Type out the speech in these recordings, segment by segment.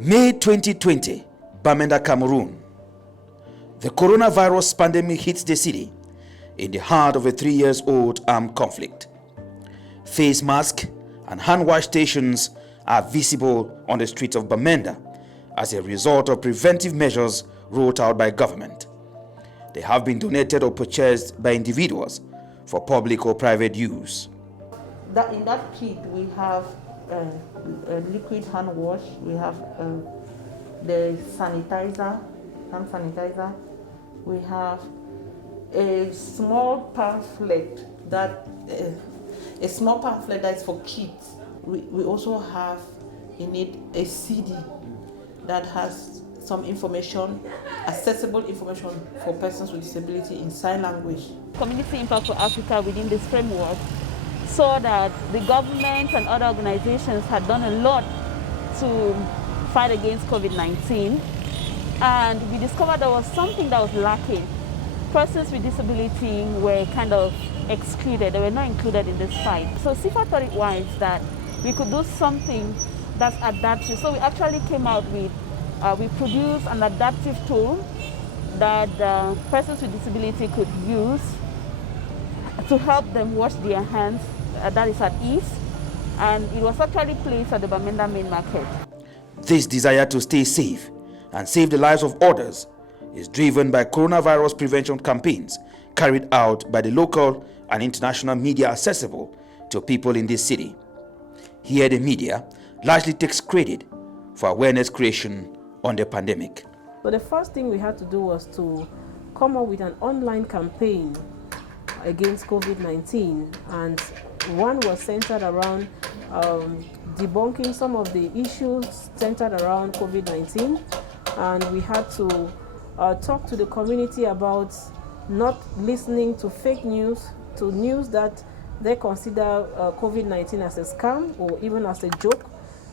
May 2020, Bamenda Cameroon. The coronavirus pandemic hits the city in the heart of a 3-year-old armed conflict. Face masks and hand wash stations are visible on the streets of Bamenda as a result of preventive measures rolled out by government. They have been donated or purchased by individuals for public or private use. In that kit, we have a liquid hand wash, we have the sanitizer, hand sanitizer, we have a small pamphlet that is for kids. We also have in it a CD that has some information, accessible information for persons with disability in sign language. Community Impact for Africa within this framework saw that the government and other organizations had done a lot to fight against COVID-19, and we discovered there was something that was lacking. Persons with disability were kind of excluded, they were not included in this fight. So CIFA thought it wise that we could do something that's adaptive. So we actually came out with, we produced an adaptive tool that persons with disability could use to help them wash their hands, that is at ease, and it was actually placed at the Bamenda main market. This desire to stay safe and save the lives of others is driven by coronavirus prevention campaigns carried out by the local and international media accessible to people in this city. Here the media largely takes credit for awareness creation on the pandemic. So the first thing we had to do was to come up with an online campaign against COVID-19, and one was centered around debunking some of the issues centered around COVID-19, and we had to talk to the community about not listening to fake news, to news that they consider COVID-19 as a scam or even as a joke.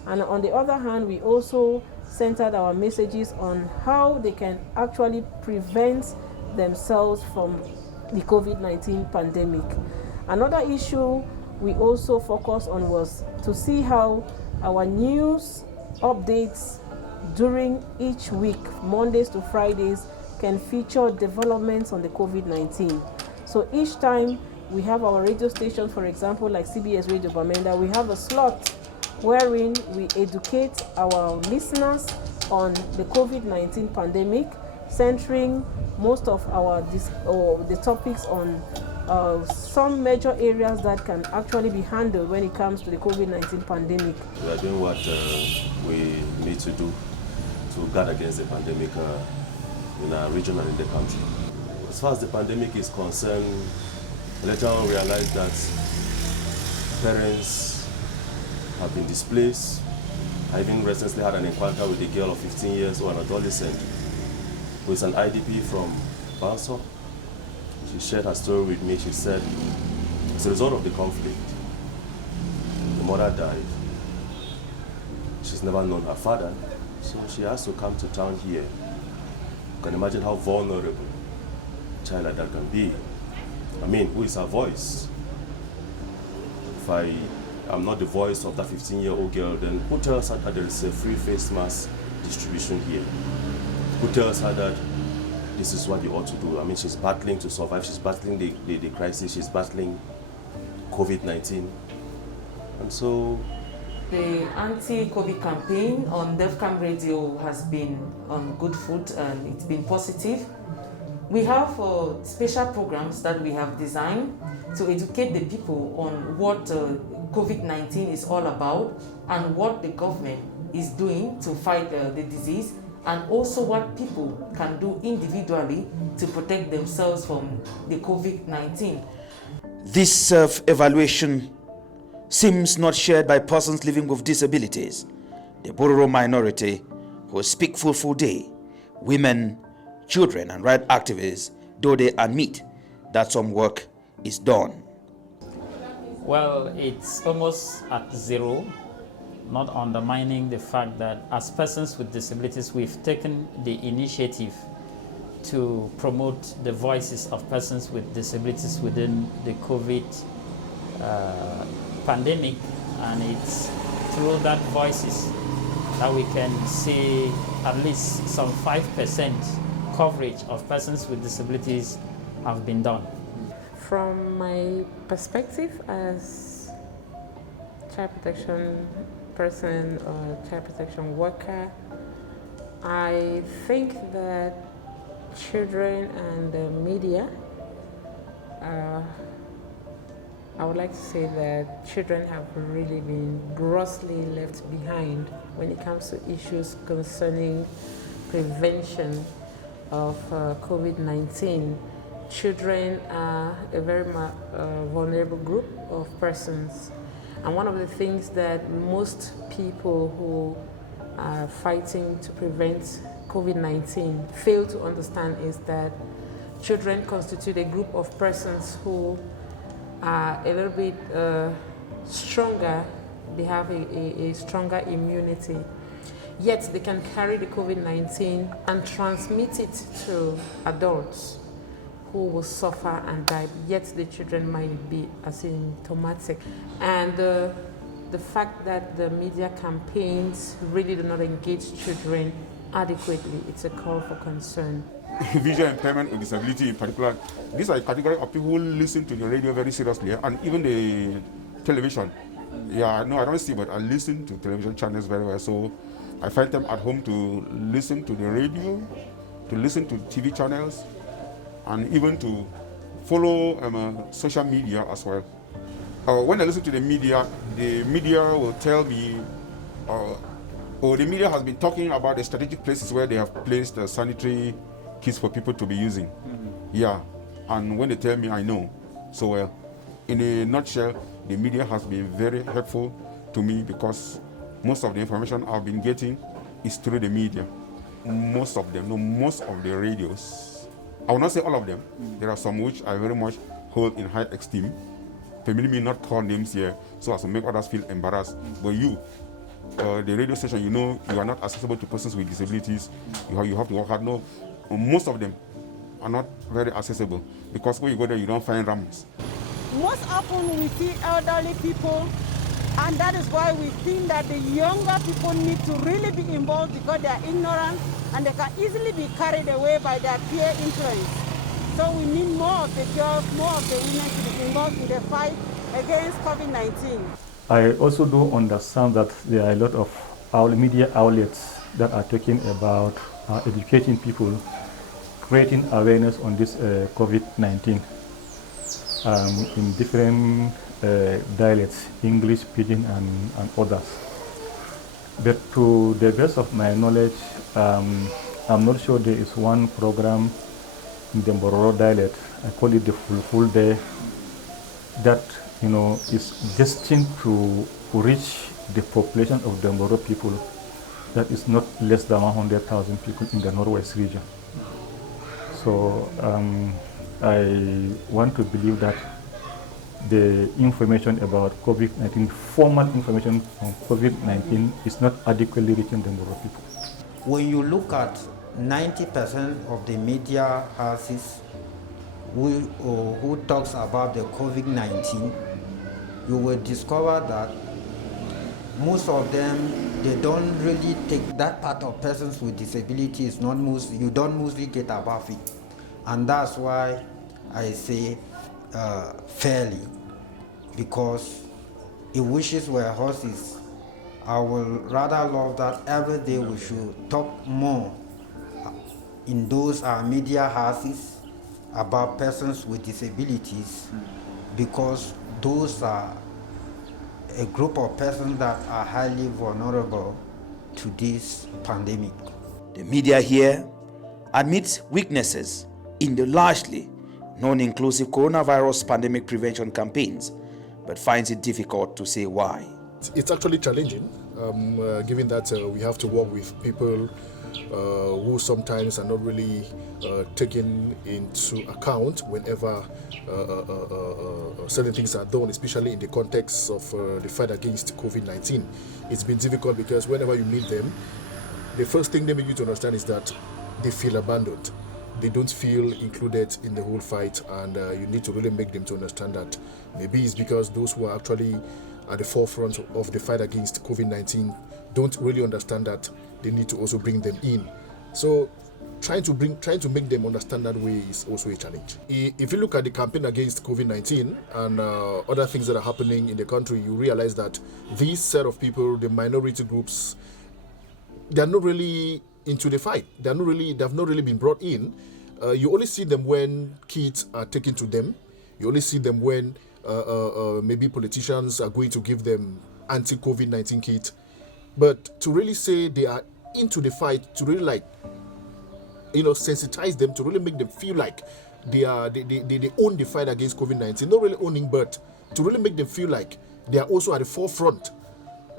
And on the other hand, we also centered our messages on how they can actually prevent themselves from the COVID-19 pandemic. Another issue we also focused on was to see how our news updates during each week, Mondays to Fridays, can feature developments on the COVID-19. So each time we have our radio station, for example, like CBS Radio Bamenda, we have a slot wherein we educate our listeners on the COVID-19 pandemic, centering most of the topics on some major areas that can actually be handled when it comes to the COVID-19 pandemic. We are doing what we need to do to guard against the pandemic in our region and in the country. As far as the pandemic is concerned, later on realized that parents have been displaced. I even recently had an encounter with a girl of 15 years old, an adolescent, who is an IDP from Banso. She shared her story with me. She said, as a result of the conflict, the mother died. She's never known her father, so she has to come to town here. You can imagine how vulnerable a child like that can be. I mean, who is her voice? If I am not the voice of that 15-year-old girl, then who tells her that there is a free face mask distribution here? Who tells her that this is what you ought to do? I mean, she's battling to survive. She's battling the crisis. She's battling COVID-19. And so the anti-COVID campaign on DEFCAM Radio has been on good foot, and it's been positive. We have special programs that we have designed to educate the people on what COVID-19 is all about and what the government is doing to fight the disease, and also what people can do individually to protect themselves from the COVID-19. This self-evaluation seems not shared by persons living with disabilities, the Bororo minority who speak full day, women, children and right activists, though they admit that some work is done. Well, it's almost at zero, not undermining the fact that as persons with disabilities, we've taken the initiative to promote the voices of persons with disabilities within the COVID pandemic, and it's through that voices that we can see at least some 5% coverage of persons with disabilities have been done. From my perspective as child protection person or child protection worker, I think that children and the media, I would like to say that children have really been grossly left behind when it comes to issues concerning prevention of COVID-19. Children are a very vulnerable group of persons. And one of the things that most people who are fighting to prevent COVID-19 fail to understand is that children constitute a group of persons who are a little bit stronger. They have a stronger immunity. Yet they can carry the COVID-19 and transmit it to adults who will suffer and die, yet the children might be asymptomatic. And the fact that the media campaigns really do not engage children adequately, it's a call for concern. Visual impairment or disability in particular, these are a category of people who listen to the radio very seriously, and even the television. Yeah, no, I don't see, but I listen to television channels very well. So I find them at home to listen to the radio, to listen to TV channels, and even to follow social media as well. When I listen to the media will tell me, the media has been talking about the strategic places where they have placed sanitary kits for people to be using. Yeah, and when they tell me, I know. So in a nutshell, the media has been very helpful to me because most of the information I've been getting is through the media. Most of them, no, most of the radios, I will not say all of them. There are some which I very much hold in high esteem. Permit me not call names here so as to make others feel embarrassed. But you, the radio station, you know you are not accessible to persons with disabilities. You have to work hard. No, most of them are not very accessible because when you go there, you don't find ramps. Most often we see elderly people, and that is why we think that the younger people need to really be involved because they are ignorant and they can easily be carried away by their peer influence. So we need more of the girls, more of the women to be involved in the fight against COVID-19. I also do understand that there are a lot of media outlets that are talking about educating people, creating awareness on this COVID-19 in different dialects, English, Pidgin, and others. But to the best of my knowledge, I'm not sure there is one program in the Mbororo dialect, I call it the full day, that is destined to reach the population of the Mbororo people that is not less than 100,000 people in the Northwest region. So I want to believe that the information about COVID-19, formal information on COVID-19 is not adequately reaching the Mbororo people. When you look at 90% of the media houses who talks about the COVID-19, you will discover that most of them, they don't really take that part of persons with disabilities. You don't mostly get above it. And that's why I say fairly, because if wishes were horses, I would rather love that every day we should talk more in those media houses about persons with disabilities, because those are a group of persons that are highly vulnerable to this pandemic. The media here admits weaknesses in the largely non-inclusive coronavirus pandemic prevention campaigns, but finds it difficult to say why. It's actually challenging, given that we have to work with people who sometimes are not really taken into account whenever certain things are done, especially in the context of the fight against COVID-19. It's been difficult because whenever you meet them, the first thing they make you to understand is that they feel abandoned. They don't feel included in the whole fight, and you need to really make them to understand that maybe it's because those who are actually at the forefront of the fight against COVID-19 don't really understand that they need to also bring them in. So trying to make them understand that way is also a challenge. If you look at the campaign against COVID-19 and other things that are happening in the country, you realize that these set of people, the minority groups, they're not really into the fight. They've not really been brought in. You only see them when kids are taken to them. You only see them when maybe politicians are going to give them anti-COVID-19 kit. But to really say they are into the fight, to really sensitize them, to really make them feel like they own the fight against COVID-19, not really owning, but to really make them feel like they are also at the forefront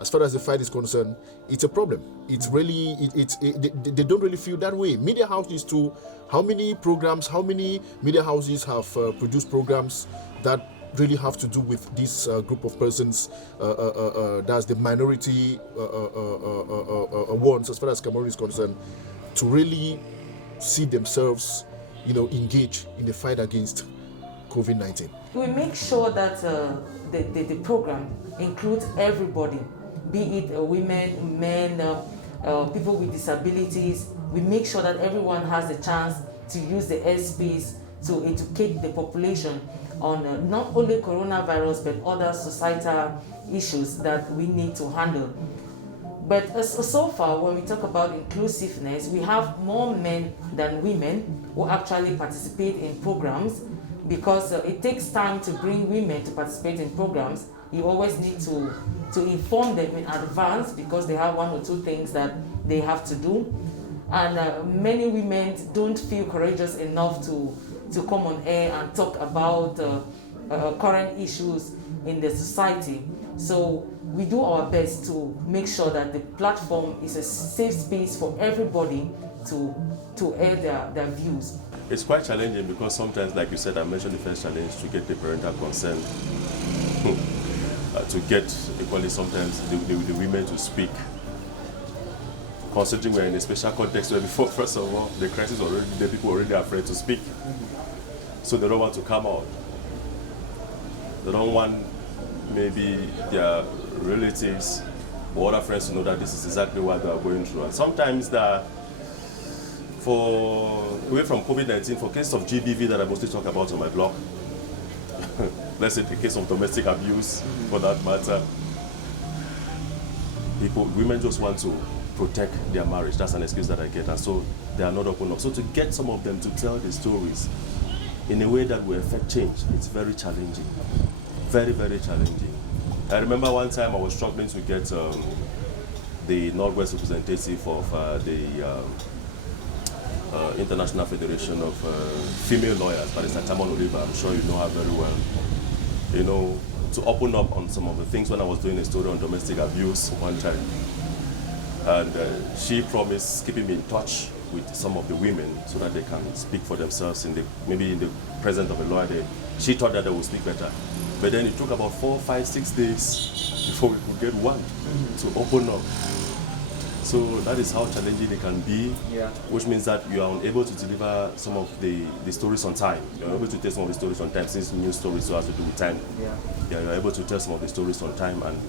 as far as the fight is concerned, it's a problem. It's really, they don't really feel that way. Media houses too, how many media houses have produced programs that really have to do with this group of persons, that's the minority ones as far as Cameroon is concerned, to really see themselves, engage in the fight against COVID-19. We make sure that the program includes everybody, be it women, men, people with disabilities. We make sure that everyone has a chance to use the airspace to educate the population on not only coronavirus but other societal issues that we need to handle. But so far, when we talk about inclusiveness, we have more men than women who actually participate in programs, because it takes time to bring women to participate in programs. You always need to inform them in advance, because they have one or two things that they have to do. And many women don't feel courageous enough to come on air and talk about current issues in the society. So we do our best to make sure that the platform is a safe space for everybody to air their views. It's quite challenging because sometimes, like you said, I mentioned the first challenge, to get the parental consent, to get equally sometimes the women to speak. Considering we're in a special context where before, first of all, the crisis already, the people already are afraid to speak. So they don't want to come out. They don't want maybe their relatives or other friends to know that this is exactly what they are going through. And sometimes away from COVID-19, for cases of GBV that I mostly talk about on my blog, let's say the case of domestic abuse, for that matter, women just want to protect their marriage. That's an excuse that I get, and so they are not open up. So to get some of them to tell the stories in a way that will affect change, it's very challenging. Very, very challenging. I remember one time I was struggling to get the Northwest representative of the International Federation of Female Lawyers, Barrister Tamon Oliver. I'm sure you know her very well. To open up on some of the things when I was doing a story on domestic abuse one time. And she promised keeping me in touch with some of the women so that they can speak for themselves maybe in the presence of a lawyer. She thought that they would speak better. But then it took about 4, 5, 6 days before we could get one to open up. So that is how challenging it can be, which means that you are unable to deliver some of the stories on time. You're able to tell some of the stories on time, since news stories so has to do with time. You're able to tell some of the stories on time, and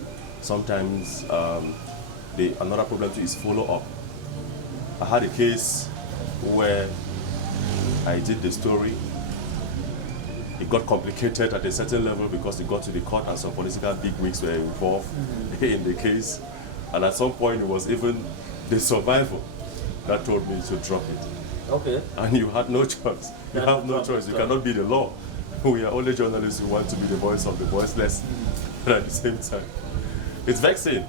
sometimes another problem too is follow-up. I had a case where I did the story. It got complicated at a certain level because it got to the court and some political bigwigs were involved in the case. And at some point, it was even the survivor that told me to drop it. Okay. And you had no choice. You have no choice. You cannot be the law. We are only journalists who want to be the voice of the voiceless. But at the same time, it's vexing.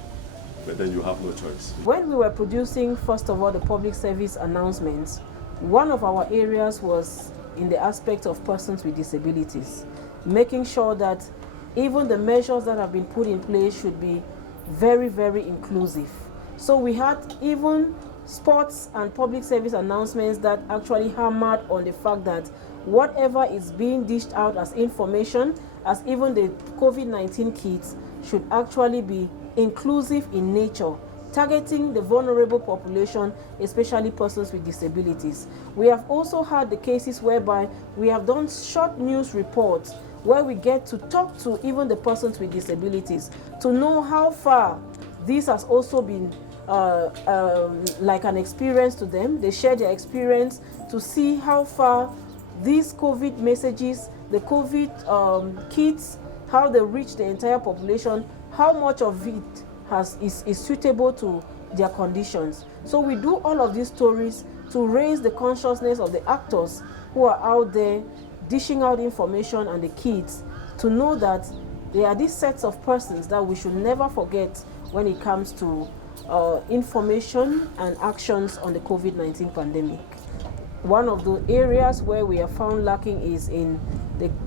But then you have no choice. When we were producing, first of all, the public service announcements, one of our areas was in the aspect of persons with disabilities, making sure that even the measures that have been put in place should be very, very inclusive. So we had even sports and public service announcements that actually hammered on the fact that whatever is being dished out as information, as even the COVID-19 kits, should actually be inclusive in nature, targeting the vulnerable population, especially persons with disabilities. We have also had the cases whereby we have done short news reports where we get to talk to even the persons with disabilities to know how far this has also been like an experience to them. They share their experience to see how far these COVID messages, the COVID kits, how they reach the entire population, how much of it is suitable to their conditions. So we do all of these stories to raise the consciousness of the actors who are out there dishing out information and the kids to know that there are these sets of persons that we should never forget when it comes to information and actions on the COVID-19 pandemic. One of the areas where we are found lacking is in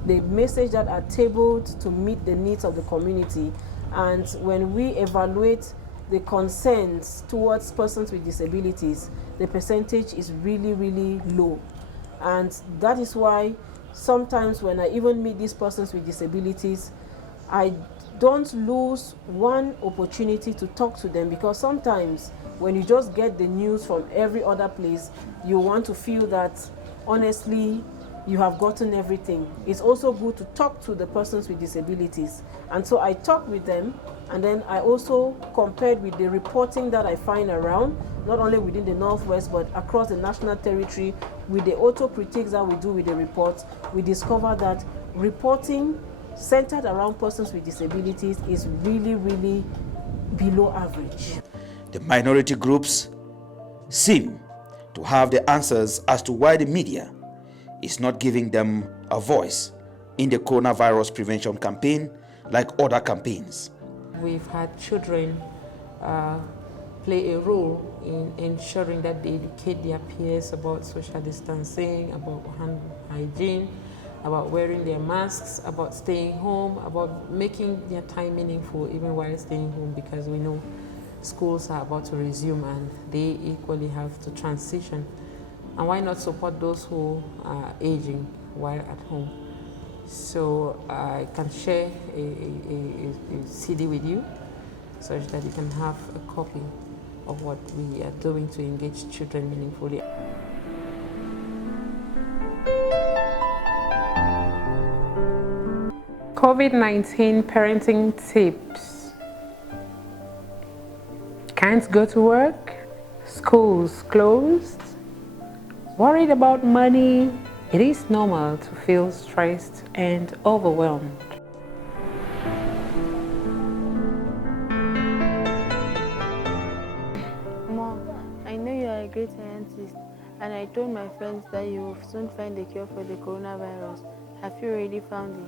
the message that are tabled to meet the needs of the community. And when we evaluate the concerns towards persons with disabilities, the percentage is really, really low. And that is why sometimes when I even meet these persons with disabilities, I don't lose one opportunity to talk to them, because sometimes when you just get the news from every other place, you want to feel that honestly you have gotten everything. It's also good to talk to the persons with disabilities. And so I talk with them, and then I also compared with the reporting that I find around, not only within the Northwest, but across the national territory, with the auto-critiques that we do with the reports. We discover that reporting centered around persons with disabilities is really, really below average. The minority groups seem to have the answers as to why the media is not giving them a voice in the coronavirus prevention campaign like other campaigns. We've had children play a role in ensuring that they educate their peers about social distancing, about hand hygiene, about wearing their masks, about staying home, about making their time meaningful even while staying home, because we know schools are about to resume and they equally have to transition. And why not support those who are aging while at home? So I can share a CD with you such that you can have a copy of what we are doing to engage children meaningfully. COVID-19 parenting tips. Can't go to work, schools closed, worried about money. It is normal to feel stressed and overwhelmed. Mom, I know you are a great scientist, and I told my friends that you will soon find a cure for the coronavirus. Have you already found it?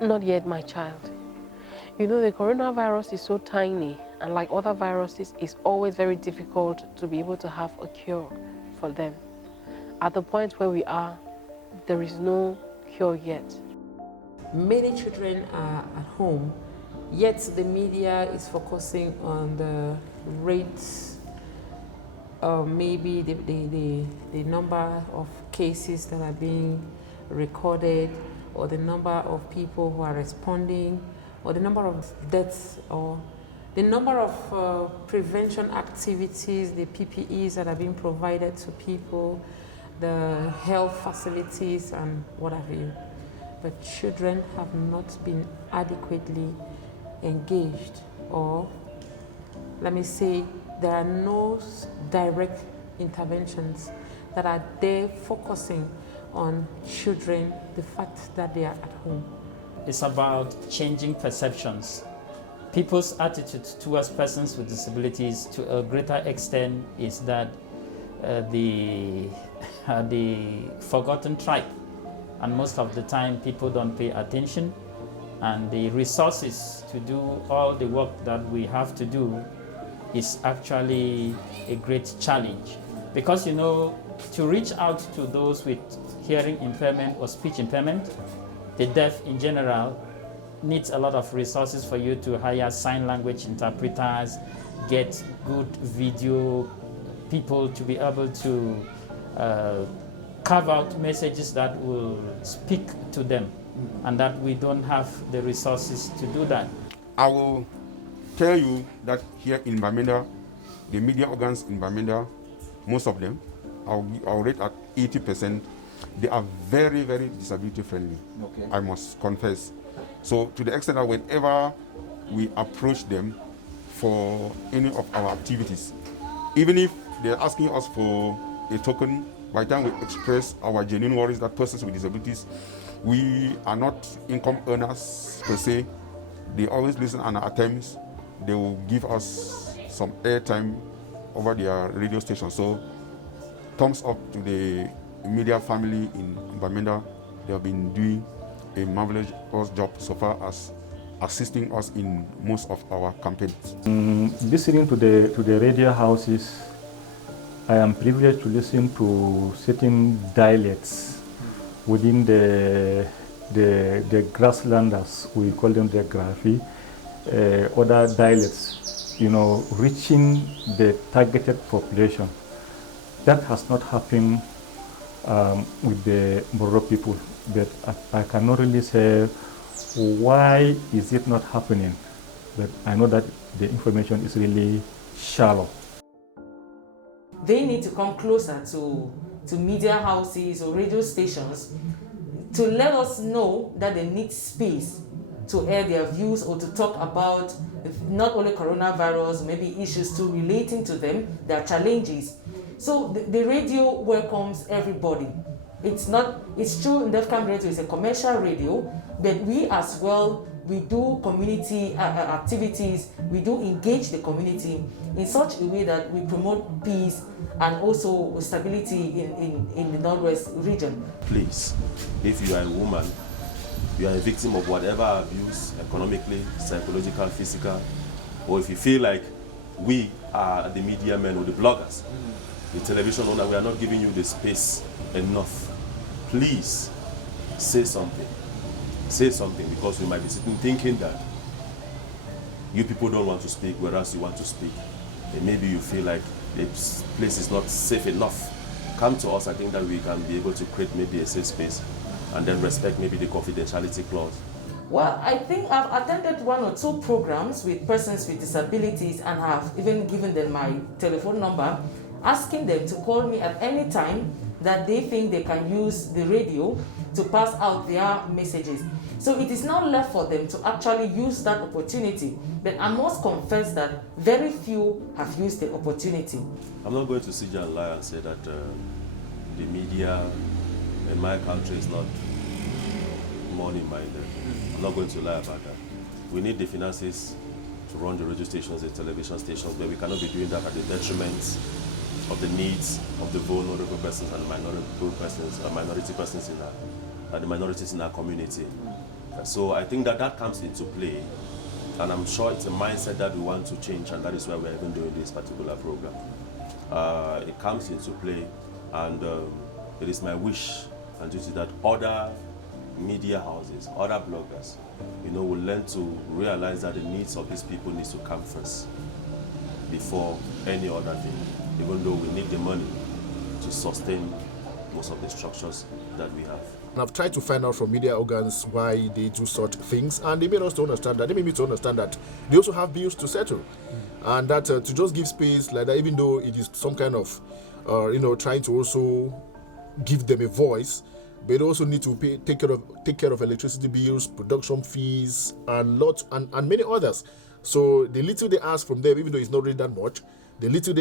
Not yet, my child. You know, the coronavirus is so tiny, and like other viruses, it's always very difficult to be able to have a cure for them. At the point where we are, there is no cure yet. Many children are at home, yet the media is focusing on the rates, maybe the number of cases that are being recorded, or the number of people who are responding, or the number of deaths, or the number of prevention activities, the PPEs that are being provided to people, the health facilities and what have you. But children have not been adequately engaged, or let me say, there are no direct interventions that are there focusing on children, the fact that they are at home. It's about changing perceptions. People's attitude towards persons with disabilities to a greater extent is that the forgotten tribe, and most of the time people don't pay attention, and the resources to do all the work that we have to do is actually a great challenge, because you know, to reach out to those with hearing impairment or speech impairment, the deaf in general, needs a lot of resources for you to hire sign language interpreters, get good video people to be able to carve out messages that will speak to them, and that we don't have the resources to do that. I will tell you that here in Bamenda, the media organs in Bamenda, most of them, I'll rate at 80%, they are very, very disability friendly. Okay. I must confess. So to the extent that whenever we approach them for any of our activities, even if they're asking us for a token, by the time we express our genuine worries that persons with disabilities, we are not income earners per se. They always listen, and at times they will give us some airtime over their radio station. So thumbs up to the media family in Bamenda. They have been doing a marvelous job so far as assisting us in most of our campaigns. Listening to the radio houses, I am privileged to listen to certain dialects within the grasslanders, we call them the Grafi, other dialects, reaching the targeted population. That has not happened with the Moro people, but I cannot really say why is it not happening, but I know that the information is really shallow. They need to come closer to media houses or radio stations to let us know that they need space to air their views or to talk about not only coronavirus, maybe issues too relating to them, their challenges. So the radio welcomes everybody. It's true, Defcam Radio is a commercial radio, but we as well, we do community activities, we do engage the community in such a way that we promote peace and also stability in the Northwest region. Please, if you are a woman, you are a victim of whatever abuse, economically, psychological, physical, or if you feel like we are the media men or the bloggers, the television owner, we are not giving you the space enough, please say something. Say something, because we might be sitting thinking that you people don't want to speak, whereas you want to speak. And maybe you feel like the place is not safe enough. Come to us. I think that we can be able to create maybe a safe space and then respect maybe the confidentiality clause. Well, I think I've attended 1 or 2 programs with persons with disabilities and have even given them my telephone number, asking them to call me at any time that they think they can use the radio to pass out their messages. So it is not left for them to actually use that opportunity. But I must confess that very few have used the opportunity. I'm not going to sit here and lie and say that the media in my country is not money-minded. I'm not going to lie about that. We need the finances to run the radio stations, the television stations, but we cannot be doing that at the detriment of the needs of the vulnerable persons and the minority persons in the minorities in our community. So I think that comes into play, and I'm sure it's a mindset that we want to change, and that is why we're even doing this particular program. It comes into play, and it is my wish and duty that other media houses, other bloggers, will learn to realize that the needs of these people needs to come first before any other thing, even though we need the money to sustain most of the structures that we have. And I've tried to find out from media organs why they do such things, and they made us to understand that. They made me to understand that they also have bills to settle, and that to just give space like that, even though it is some kind of, trying to also give them a voice, but they also need to take care of electricity bills, production fees, and many others. So the little they ask from them, even though it's not really that much, the little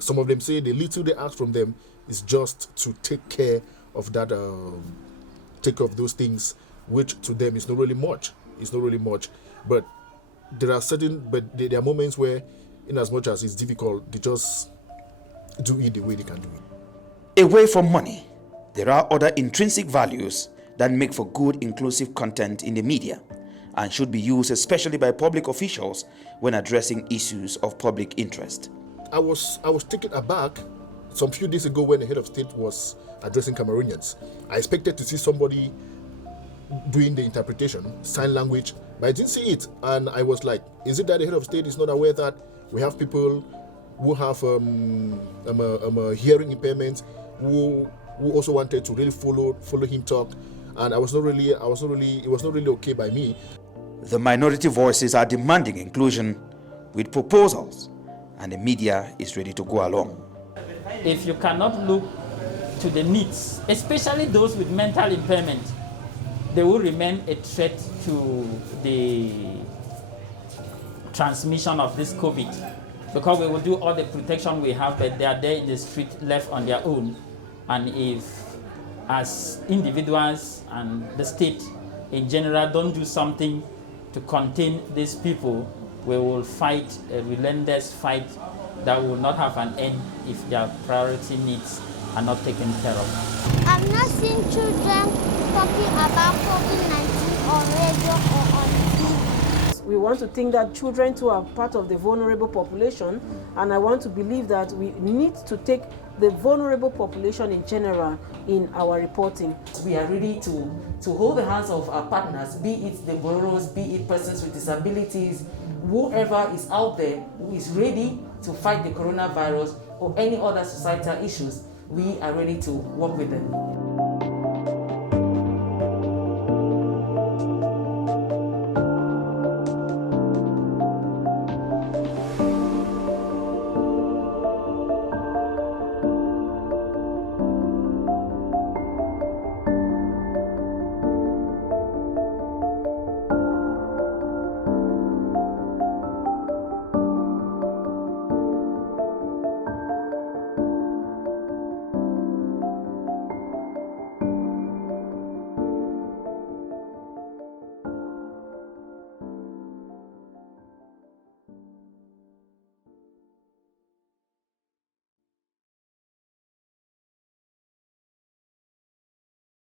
some of them say the little they ask from them is just to take care of that, take care of those things, which to them is not really much. It's not really much, but there are moments where, in as much as it's difficult, they just do it the way they can do it. Away from money, there are other intrinsic values that make for good inclusive content in the media and should be used especially by public officials when addressing issues of public interest. I was taken aback some few days ago when the head of state was addressing Cameroonians. I expected to see somebody doing the interpretation, sign language, but I didn't see it. And I was like, is it that the head of state is not aware that we have people who have hearing impairment who also wanted to really follow him talk? And it was not really okay by me. The minority voices are demanding inclusion with proposals, and the media is ready to go along. If you cannot look to the needs, especially those with mental impairment, they will remain a threat to the transmission of this COVID, because we will do all the protection we have, but they are there in the street left on their own. And if, as individuals and the state in general, don't do something to contain these people, we will fight a relentless fight that will not have an end if their priority needs are not taken care of. I've not seen children talking about COVID-19 on radio or on TV. We want to think that children too are part of the vulnerable population, and I want to believe that we need to take the vulnerable population in general in our reporting. We are ready to hold the hands of our partners, be it the borrowers, be it persons with disabilities, whoever is out there who is ready to fight the coronavirus or any other societal issues. We are ready to work with them.